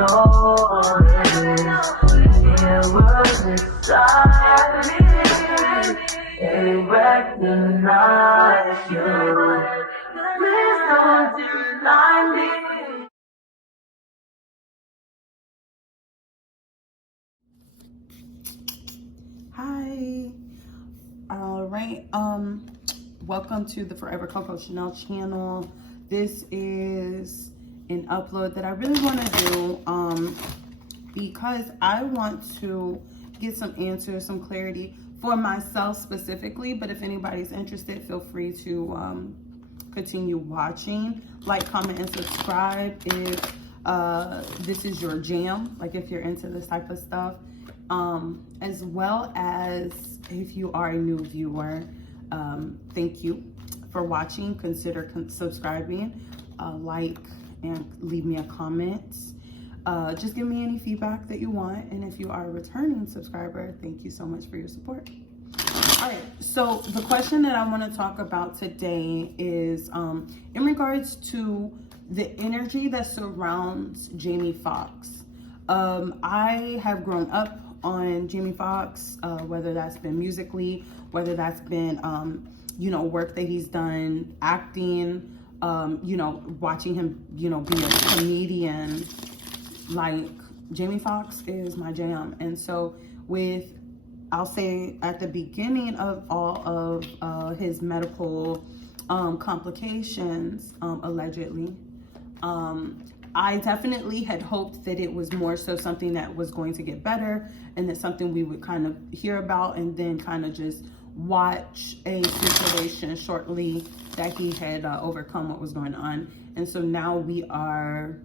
know it was inside me. They recognize you. Please don't deny me. Hi. All right. Welcome to the Forever Coco Chenel channel. This is an upload that I really want to do because I want to get some answers, some clarity for myself specifically. But if anybody's interested, feel free to continue watching. Like, comment, and subscribe if this is your jam, like if you're into this type of stuff. As well as if you are a new viewer, thank you for watching. Consider subscribing, like, and leave me a comment. Just give me any feedback that you want. And if you are a returning subscriber, thank you so much for your support. All right, so the question that I want to talk about today is in regards to the energy that surrounds Jaime Foxx. I have grown up on Jaime Foxx, whether that's been musically, whether that's been, work that he's done, acting, watching him, be a comedian. Like, Jaime Foxx is my jam. And so I'll say at the beginning of all of his medical complications, allegedly, I definitely had hoped that it was more so something that was going to get better, and that something we would kind of hear about and then kind of just watch a situation shortly that he had overcome what was going on. And so now we are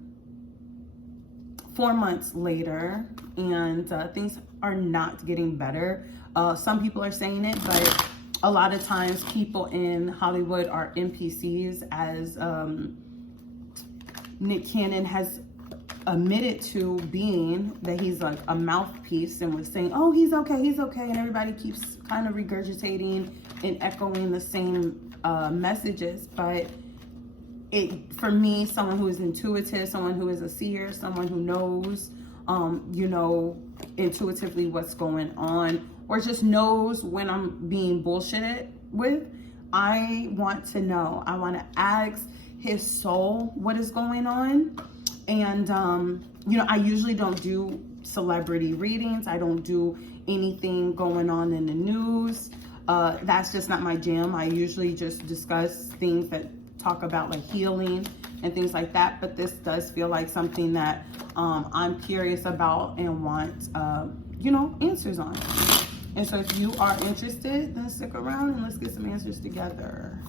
4 months later, and things are not getting better. Some people are saying it, but a lot of times people in Hollywood are NPCs, as Nick Cannon has admitted to being, that he's like a mouthpiece and was saying, oh, he's okay, and everybody keeps kind of regurgitating and echoing the same messages. But for me, someone who is intuitive, someone who is a seer, someone who knows, intuitively what's going on, or just knows when I'm being bullshitted with, I want to know. I want to ask his soul what is going on. And I usually don't do celebrity readings. I don't do anything going on in the news. That's just not my jam. I usually just discuss things that talk about like healing and things like that. But this does feel like something that I'm curious about and want answers on. And so if you are interested, then stick around and let's get some answers together.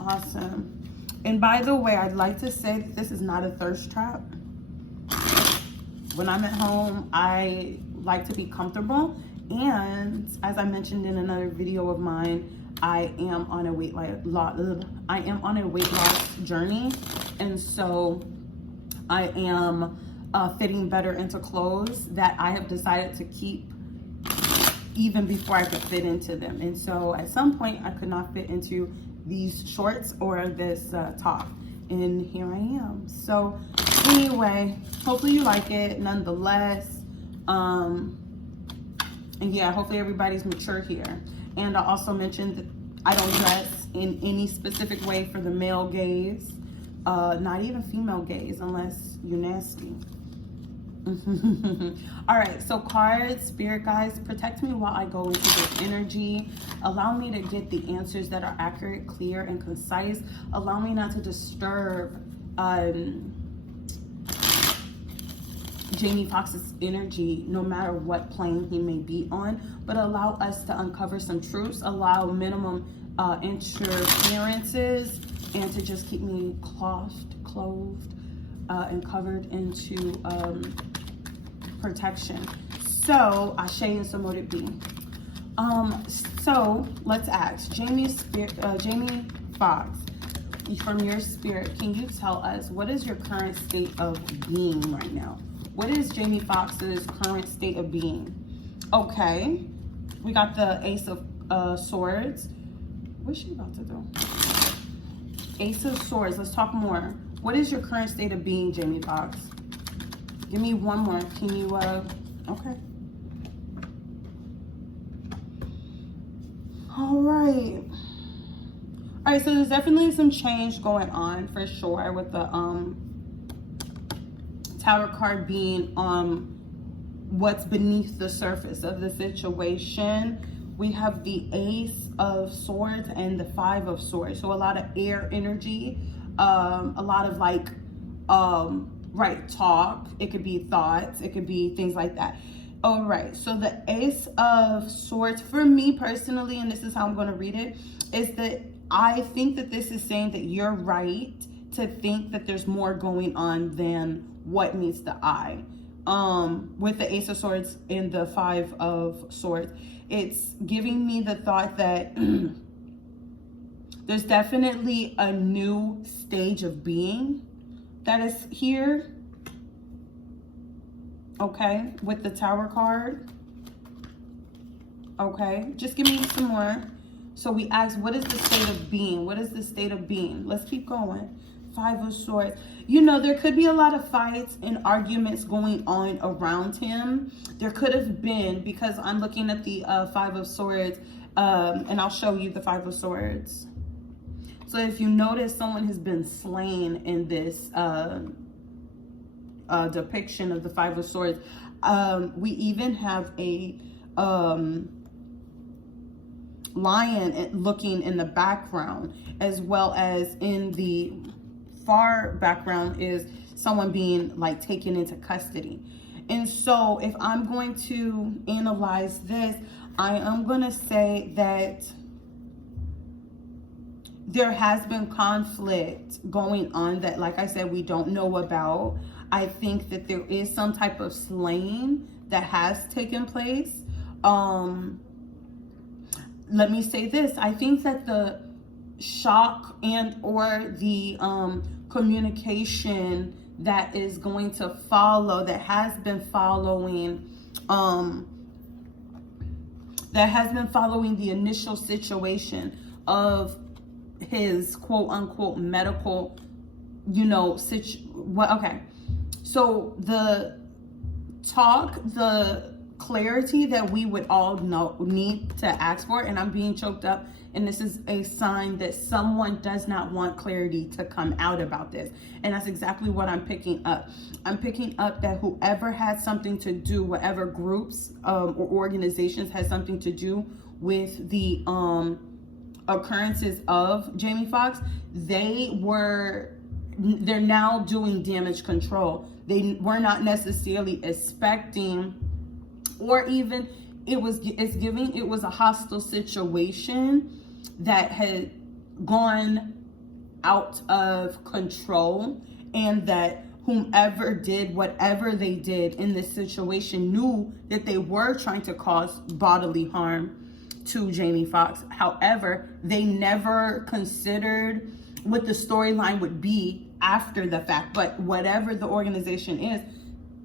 Awesome. And by the way, I'd like to say that this is not a thirst trap. When I'm at home, I like to be comfortable. And as I mentioned in another video of mine, I am on a weight loss journey. And so I am fitting better into clothes that I have decided to keep even before I could fit into them. And so at some point I could not fit into these shorts or this top, and here I am. So anyway, hopefully you like it nonetheless. And yeah, hopefully everybody's mature here. And I also mentioned that I don't dress in any specific way for the male gaze, not even female gaze, unless you're nasty. All right, so cards, spirit guides, protect me while I go into this energy. Allow me to get the answers that are accurate, clear, and concise. Allow me not to disturb Jaime Foxx's energy, no matter what plane he may be on, but allow us to uncover some truths, allow minimum interferences, and to just keep me clothed and covered into protection. So Ashe, and so mote it be. So let's ask Jaime Foxx, from your spirit, can you tell us what is your current state of being right now? What is Jaime Foxx's current state of being? Okay, we got the Ace of Swords. What's she about to do? Ace of Swords. Let's talk more. What is your current state of being, Jaime Foxx? Give me one more. Can you, okay. All right. All right, so there's definitely some change going on for sure with the Tower card being what's beneath the surface of the situation. We have the Ace of Swords and the Five of Swords. So a lot of air energy, a lot of like, right, talk. It could be thoughts. It could be things like that. All right, so the Ace of Swords, for me personally, and this is how I'm going to read it, is that I think that this is saying that you're right to think that there's more going on than what meets the eye. With the Ace of Swords and the Five of Swords, it's giving me the thought that there's definitely a new stage of being that is here. Okay, with the Tower card. Okay, just give me some more. So we asked, what is the state of being? What is the state of being? Let's keep going. Five of Swords. You know, there could be a lot of fights and arguments going on around him. There could have been, because I'm looking at the Five of Swords, and I'll show you the Five of Swords. So if you notice, someone has been slain in this depiction of the Five of Swords. We even have a lion looking in the background, as well as in the far background is someone being like taken into custody. And so if I'm going to analyze this, I am going to say that there has been conflict going on that, like I said, we don't know about. I think that there is some type of slaying that has taken place. Let me say this. I think that the shock and or the communication that is going to follow, that has been following the initial situation of his quote unquote medical, you know, okay. So the clarity that we would all need to ask for, and I'm being choked up, and this is a sign that someone does not want clarity to come out about this. And that's exactly what I'm picking up. I'm picking up that whoever has something to do, whatever groups or organizations has something to do with the occurrences of Jaime Foxx, they're now doing damage control. They were not necessarily expecting, or even it was a hostile situation that had gone out of control, and that whomever did whatever they did in this situation knew that they were trying to cause bodily harm to Jaime Foxx. However, they never considered what the storyline would be after the fact. But whatever the organization is,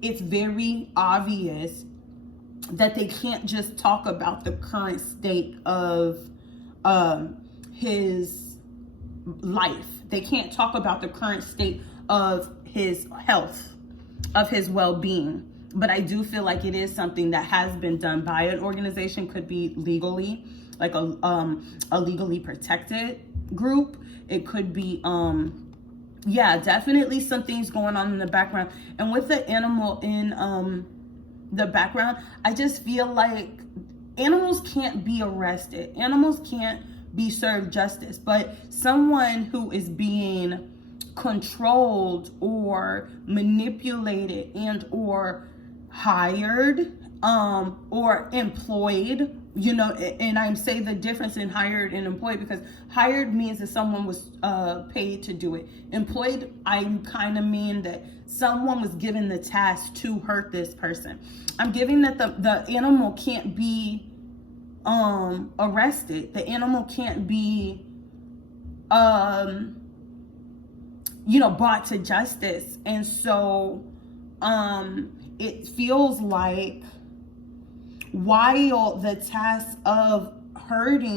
it's very obvious that they can't just talk about the current state of his life. They can't talk about the current state of his health, of his well-being. But I do feel like it is something that has been done by an organization. Could be legally, like a legally protected group. It could be, yeah, definitely some things going on in the background. And with the animal in the background, I just feel like animals can't be arrested. Animals can't be served justice. But someone who is being controlled or manipulated and or hired or employed, you know, and I'm saying the difference in hired and employed, because hired means that someone was paid to do it. Employed, I kind of mean that someone was given the task to hurt this person. I'm giving that the animal can't be arrested. The animal can't be you know, brought to justice. And so it feels like while the task of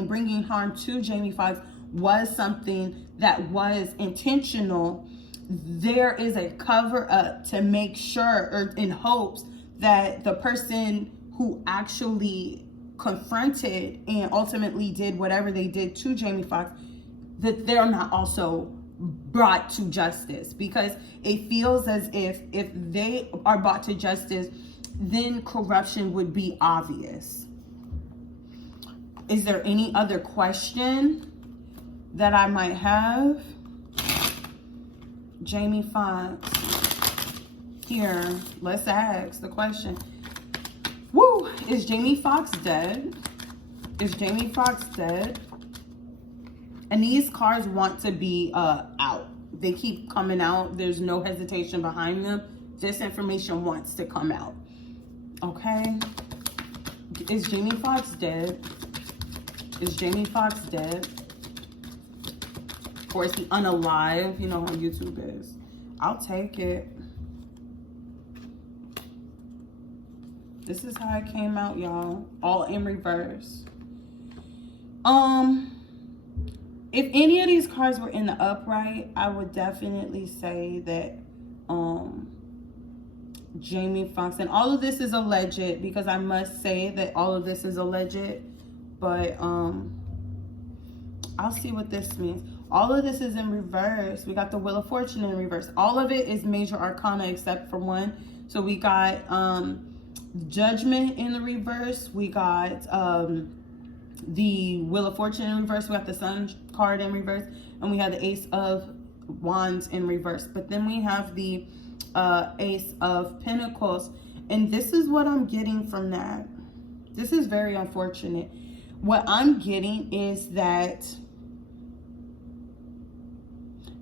bringing harm to Jaime Foxx was something that was intentional, there is a cover up to make sure, or in hopes that the person who actually confronted and ultimately did whatever they did to Jaime Foxx, that they're not also brought to justice, because it feels as if they are brought to justice, then corruption would be obvious. Is there any other question that I might have? Jaime Foxx. Here, let's ask the question. Woo! Is Jaime Foxx dead? Is Jaime Foxx dead? And these cards want to be out. They keep coming out. There's no hesitation behind them. This information wants to come out. Okay? Is Jaime Foxx dead? Is Jaime Foxx dead? Or is he unalive? You know how YouTube is. I'll take it. This is how it came out, y'all. All in reverse. If any of these cards were in the upright, I would definitely say that Jaime Foxx, and all of this is alleged, because I must say that all of this is alleged, but I'll see what this means. All of this is in reverse. We got the Wheel of Fortune in reverse. All of it is major arcana except for one. So we got Judgment in the reverse. We got the Wheel of Fortune in reverse. We got the Sun card in reverse, and we have the Ace of Wands in reverse. But then we have the Ace of Pentacles, and this is what I'm getting from that. This is very unfortunate. What I'm getting is that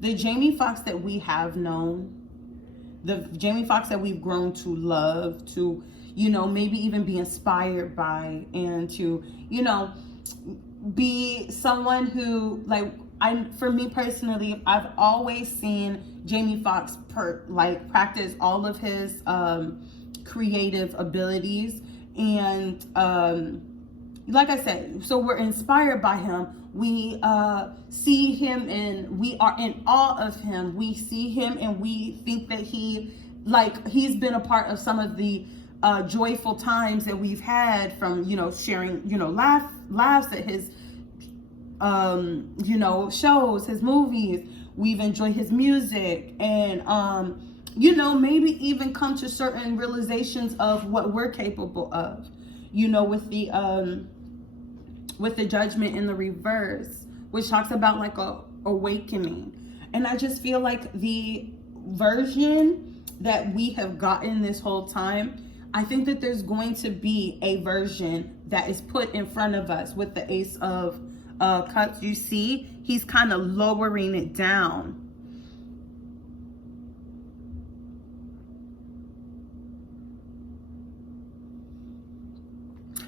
the Jaime Foxx that we have known, the Jaime Foxx that we've grown to love, to, you know, maybe even be inspired by, and to, you know, be someone who, like, for me personally, I've always seen Jaime Foxx practice all of his creative abilities, and like I said, so we're inspired by him. We see him and we are in awe of him. We see him and we think that he's been a part of some of the joyful times that we've had, from, you know, sharing, you know, laughs at his, you know, shows, his movies. We've enjoyed his music, and, you know, maybe even come to certain realizations of what we're capable of, you know, with the Judgment in the reverse, which talks about like a awakening. And I just feel like the version that we have gotten this whole time, I think that there's going to be a version that is put in front of us with the Ace of Cups. You see, he's kind of lowering it down.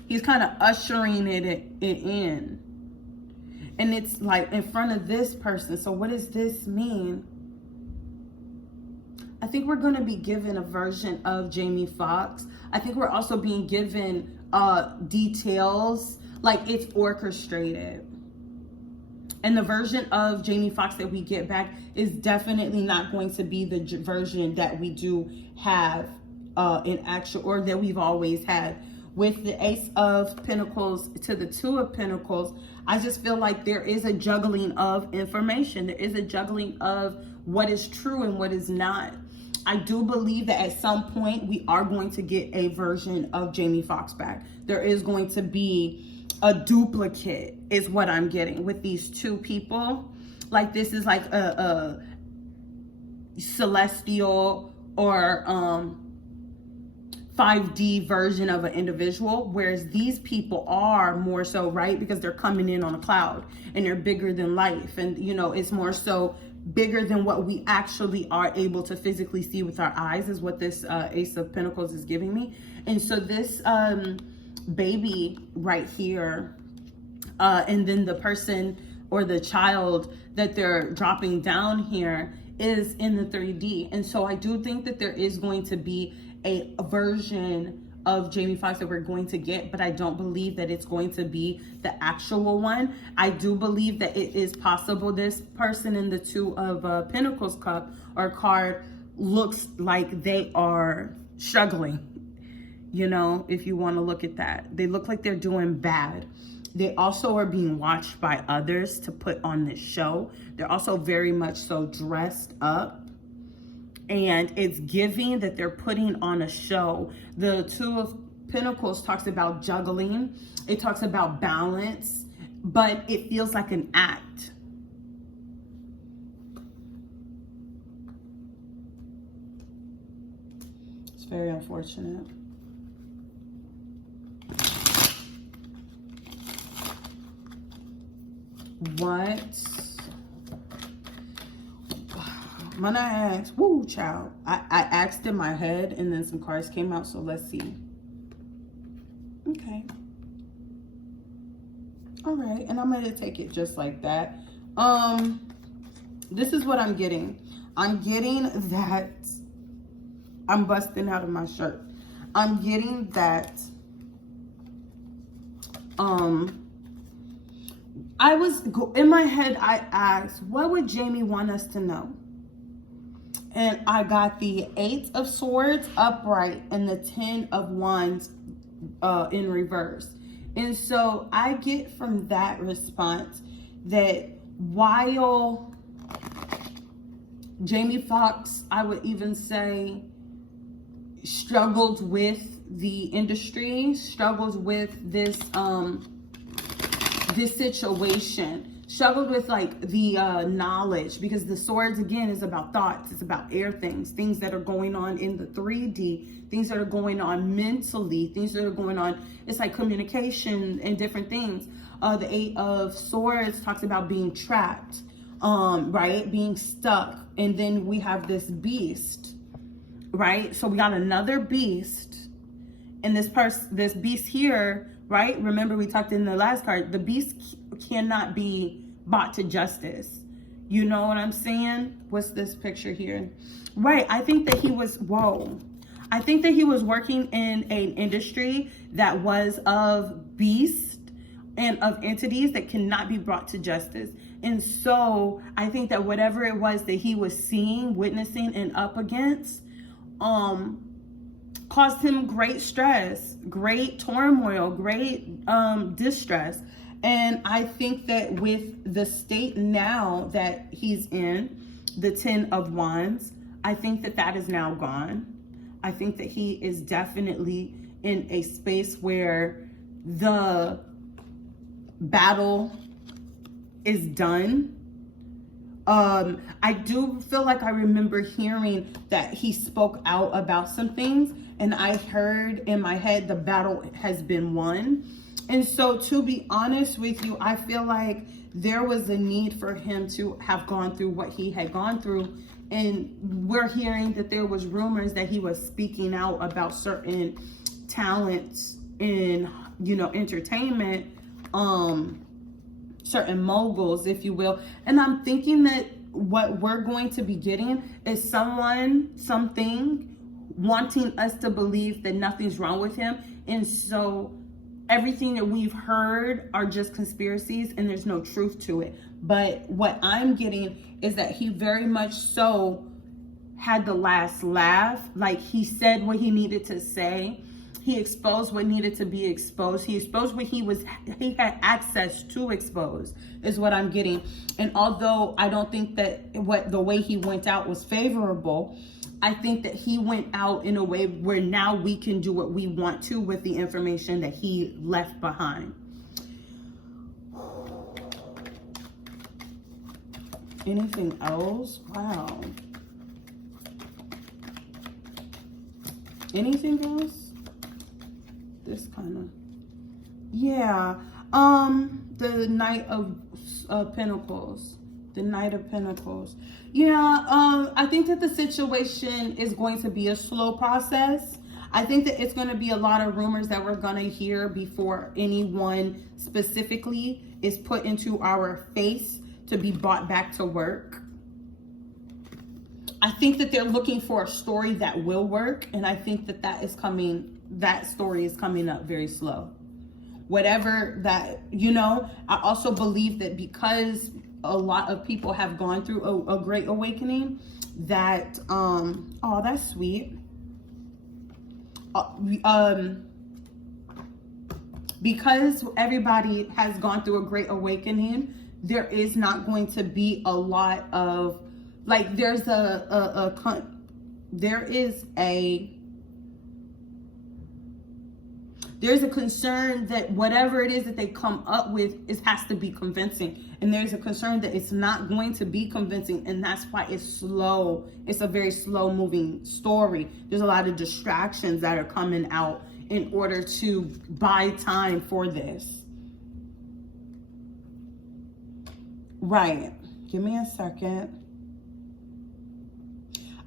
He's kind of ushering it in. And it's like in front of this person. So what does this mean? I think we're going to be given a version of Jaime Foxx. I think we're also being given details, like it's orchestrated. And the version of Jaime Foxx that we get back is definitely not going to be the version that we do have in actual, or that we've always had. With the Ace of Pentacles to the Two of Pentacles, I just feel like there is a juggling of information. There is a juggling of what is true and what is not. I do believe that at some point we are going to get a version of Jaime Foxx back. There is going to be a duplicate, is what I'm getting with these two people. Like, this is like a celestial or 5D version of an individual, whereas these people are more so, right, because they're coming in on a cloud and they're bigger than life, and, you know, it's more so bigger than what we actually are able to physically see with our eyes, is what this Ace of Pentacles is giving me. And so this baby right here, and then the person or the child that they're dropping down here is in the 3D. And so I do think that there is going to be a version of Jaime Foxx that we're going to get, but I don't believe that it's going to be the actual one. I do believe that it is possible this person in the Two of Pentacles cup or card looks like they are struggling. You know, if you want to look at that, they look like they're doing bad. They also are being watched by others to put on this show. They're also very much so dressed up. And it's giving that they're putting on a show. The Two of Pentacles talks about juggling. It talks about balance, but it feels like an act. It's very unfortunate. What? When I asked, woo, child. I asked in my head and then some cards came out, so let's see. Okay. All right, and I'm going to take it just like that. This is what I'm getting. I'm getting that I'm busting out of my shirt. I'm getting that I was in my head, I asked, what would Jaime want us to know? And I got the 8 of Swords upright and the 10 of Wands in reverse. And so I get from that response that while Jaime Foxx, I would even say, struggled with the industry, struggled with this this situation, struggled with like the knowledge, because the swords again is about thoughts, it's about air things that are going on in the 3D, things that are going on mentally, things that are going on, it's like communication and different things. The 8 of Swords talks about being trapped, right, being stuck. And then we have this beast, right? So we got another beast, and this beast here, right? Remember we talked in the last card, the beast cannot be brought to justice. You know what I'm saying? What's this picture here? Right, I think that he was, I think that he was working in an industry that was of beasts and of entities that cannot be brought to justice. And so I think that whatever it was that he was seeing, witnessing, and up against, caused him great stress, great turmoil, great distress. And I think that with the state now that he's in, the 10 of Wands, I think that that is now gone. I think that he is definitely in a space where the battle is done. I do feel like I remember hearing that he spoke out about some things, and I heard in my head the battle has been won. And so to be honest with you, I feel like there was a need for him to have gone through what he had gone through. And we're hearing that there was rumors that he was speaking out about certain talents in, you know, entertainment, certain moguls, if you will. And I'm thinking that what we're going to be getting is something wanting us to believe that nothing's wrong with him. And so everything that we've heard are just conspiracies and there's no truth to it. But what I'm getting is that he very much so had the last laugh. Like, he said what he needed to say. He exposed what needed to be exposed. He exposed what he had access to expose, is what I'm getting. And although I don't think that the way he went out was favorable, I think that he went out in a way where now we can do what we want to with the information that he left behind. Anything else? Wow. Anything else? This kind of, yeah. The Knight of Pentacles. The Knight of Pentacles. Yeah, I think that the situation is going to be a slow process. I think that it's going to be a lot of rumors that we're going to hear before anyone specifically is put into our face to be brought back to work. I think that they're looking for a story that will work, and I think that that story is coming up very slow. Whatever that, I also believe that because a lot of people have gone through a great awakening, that, oh, that's sweet. Because everybody has gone through a great awakening, there is not going to be a lot of, like, there's a concern that whatever it is that they come up with has to be convincing. And there's a concern that it's not going to be convincing. And that's why it's slow. It's a very slow moving story. There's a lot of distractions that are coming out in order to buy time for this. Right. Give me a second.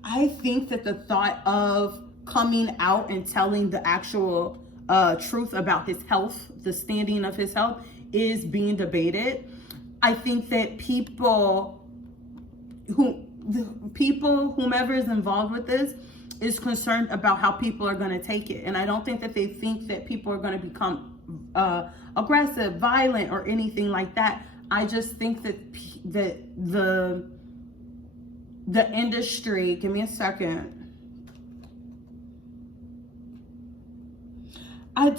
I think that the thought of coming out and telling the actual truth about his health, the standing of his health, is being debated. I think that whomever is involved with this is concerned about how people are going to take it. And I don't think that they think that people are going to become aggressive, violent, or anything like that. I just think that the industry, give me a second. I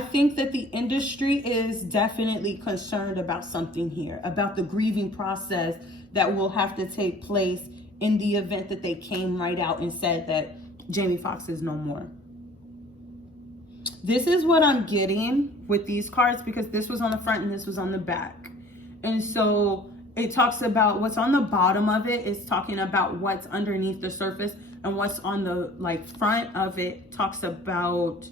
think that the industry is definitely concerned about something here, about the grieving process that will have to take place in the event that they came right out and said that Jaime Foxx is no more. This is what I'm getting with these cards, because this was on the front and this was on the back. And so it talks about what's on the bottom of it is talking about what's underneath the surface, and what's on the front of it talks about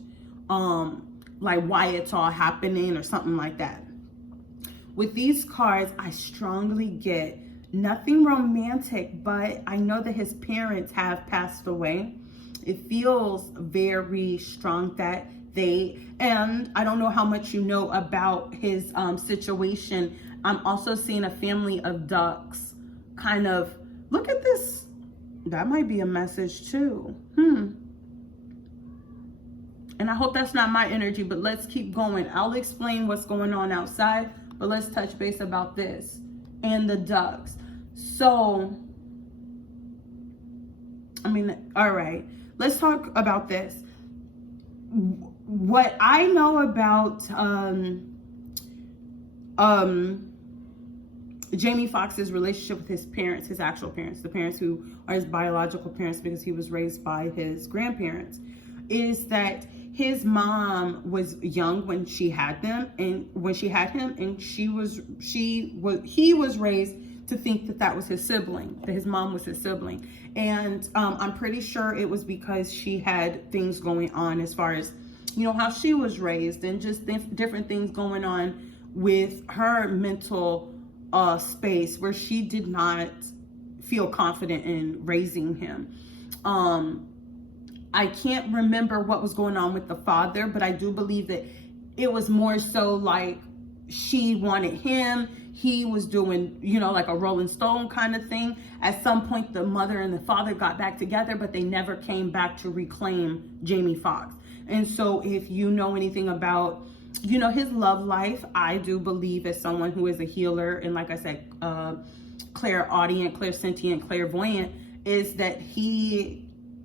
why it's all happening or something like that. With these cards, I strongly get nothing romantic, but I know that his parents have passed away. It feels very strong that and I don't know how much you know about his situation. I'm also seeing a family of ducks kind of, look at this. That might be a message too. And I hope that's not my energy, but let's keep going. I'll explain what's going on outside, but let's touch base about this and the ducks. So, all right, let's talk about this. What I know about Jaime Foxx's relationship with his parents, his actual parents, the parents who are his biological parents because he was raised by his grandparents, is that his mom was young when she had him, and he was raised to think that was his sibling, that his mom was his sibling. And I'm pretty sure it was because she had things going on as far as, how she was raised, and just different things going on with her mental space where she did not feel confident in raising him. I can't remember what was going on with the father, but I do believe that it was more so like she wanted him. He was doing, like a Rolling Stone kind of thing. At some point, the mother and the father got back together, but they never came back to reclaim Jaime Foxx. And so if you know anything about, his love life, I do believe, as someone who is a healer, and like I said, clairaudient, clairsentient, clairvoyant, is that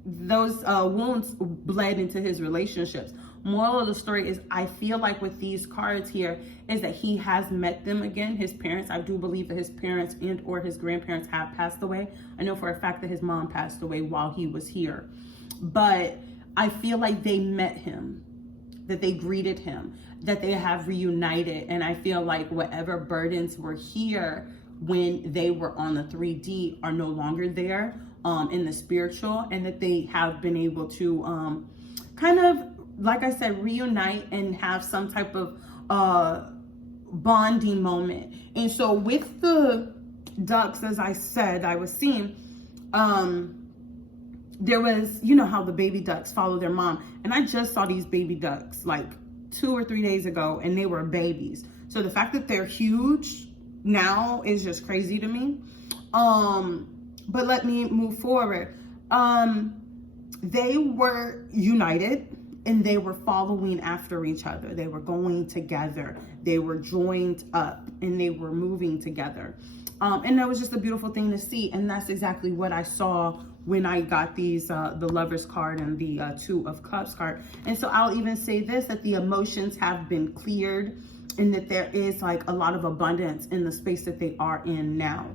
those wounds bled into his relationships. Moral of the story is, I feel like with these cards here is that he has met them again, his parents. I do believe that his parents and or his grandparents have passed away. I know for a fact that his mom passed away while he was here. But I feel like they met him, that they greeted him, that they have reunited. And I feel like whatever burdens were here when they were on the 3D are no longer there in the spiritual, and that they have been able to kind of, like I said, reunite and have some type of bonding moment. And so with the ducks, as I said, I was seeing, there was, how the baby ducks follow their mom. And I just saw these baby ducks like 2 or 3 days ago, and they were babies. So the fact that they're huge now is just crazy to me. But let me move forward. They were united and they were following after each other. They were going together. They were joined up and they were moving together. And that was just a beautiful thing to see. And that's exactly what I saw when I got these, the Lover's card and the Two of Cups card. And so I'll even say this, that the emotions have been cleared and that there is like a lot of abundance in the space that they are in now.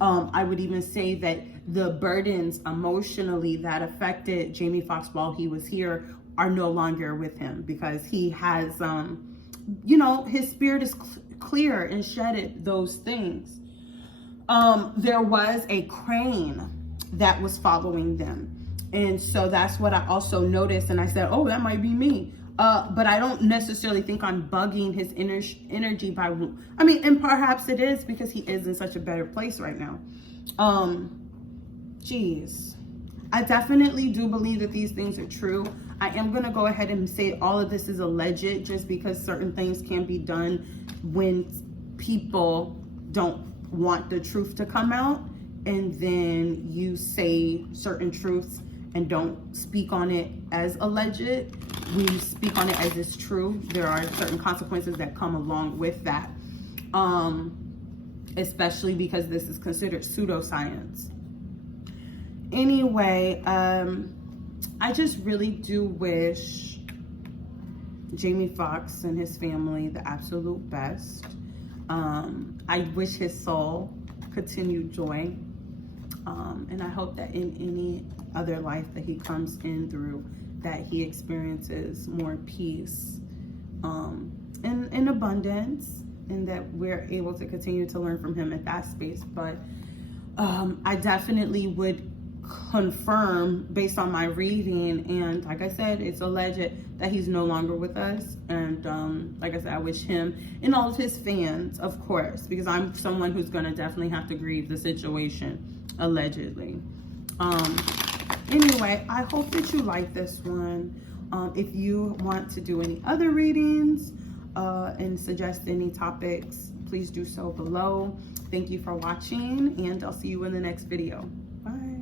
I would even say that the burdens emotionally that affected Jaime Foxx while he was here are no longer with him, because he has, you know, his spirit is clear and shedded those things. There was a crane that was following them. And so that's what I also noticed. And I said, oh, that might be me. But I don't necessarily think I'm bugging his energy by, I mean, and perhaps it is because he is in such a better place right now. Geez, I definitely do believe that these things are true. I am going to go ahead and say all of this is alleged, just because certain things can be done when people don't want the truth to come out, and then you say certain truths and don't speak on it as alleged. We speak on it as it's true. There are certain consequences that come along with that, especially because this is considered pseudoscience. Anyway, I just really do wish Jaime Foxx and his family the absolute best. I wish his soul continued joy. And I hope that in any other life that he comes in through, that he experiences more peace and abundance, and that we're able to continue to learn from him at that space. But I definitely would confirm, based on my reading, and like I said, it's alleged, that he's no longer with us. And like I said, I wish him and all of his fans, of course, because I'm someone who's going to definitely have to grieve the situation, allegedly. Anyway, I hope that you like this one. If you want to do any other readings and suggest any topics, please do so below. Thank you for watching, and I'll see you in the next video. Bye.